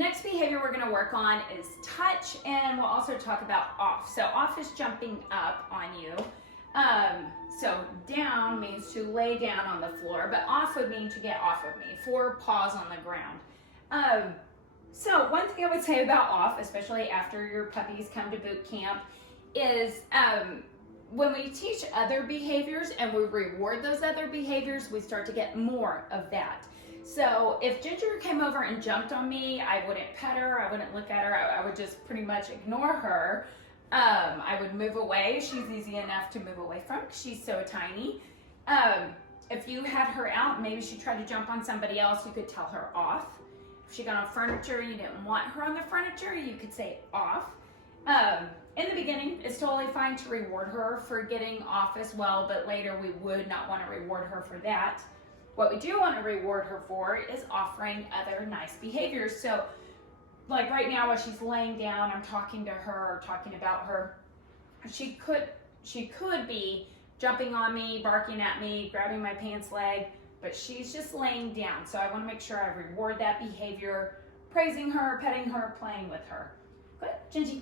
next behavior we're going to work on is touch, and we'll also talk about off. So off is jumping up on you. So down means to lay down on the floor, but off would mean to get off of me, 4 paws on the ground. So one thing I would say about off, especially after your puppies come to boot camp, is when we teach other behaviors and we reward those other behaviors, we start to get more of that. So if Ginger came over and jumped on me, I wouldn't pet her, I wouldn't look at her, I would just pretty much ignore her. I would move away. She's easy enough to move away from because she's so tiny. If you had her out, maybe she tried to jump on somebody else, you could tell her off. If she got on furniture and you didn't want her on the furniture, you could say off. In the beginning, it's totally fine to reward her for getting off as well, but later we would not want to reward her for that. What we do want to reward her for is offering other nice behaviors. So like right now while she's laying down, I'm talking to her or talking about her. She could be jumping on me, barking at me, grabbing my pants leg, but she's just laying down. So I want to make sure I reward that behavior, praising her, petting her, playing with her. Good, Gingy.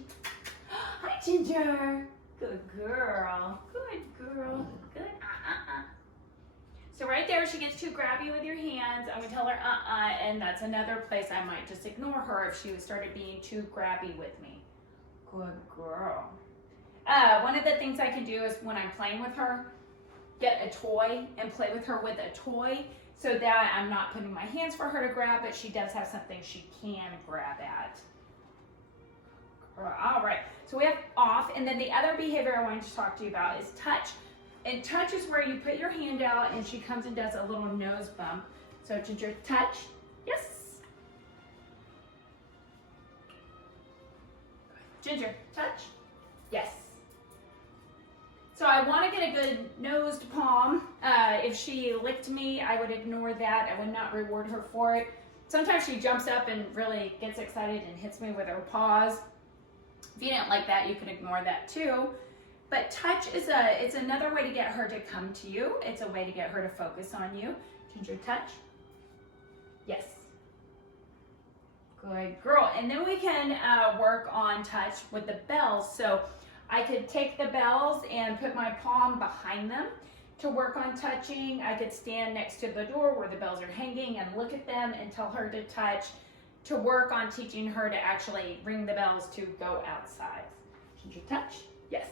Hi, Ginger. Good girl. Good girl. Good. So right there, she gets too grabby with your hands. I'm gonna tell her and that's another place I might just ignore her if she started being too grabby with me. Good girl. One of the things I can do is when I'm playing with her, get a toy and play with her with a toy so that I'm not putting my hands for her to grab, but she does have something she can grab at. All right, so we have off, and then the other behavior I wanted to talk to you about is touch. And touch is where you put your hand out and she comes and does a little nose bump. So Ginger, touch, yes. Ginger, touch, yes. So I want to get a good nosed palm. If she licked me, I would ignore that. I would not reward her for it. Sometimes she jumps up and really gets excited and hits me with her paws. If you didn't like that, you can ignore that too. But touch is it's another way to get her to come to you. It's a way to get her to focus on you. Ginger, touch. Yes. Good girl. And then we can work on touch with the bells. So I could take the bells and put my palm behind them to work on touching. I could stand next to the door where the bells are hanging and look at them and tell her to touch, to work on teaching her to actually ring the bells to go outside. Ginger, touch. Yes.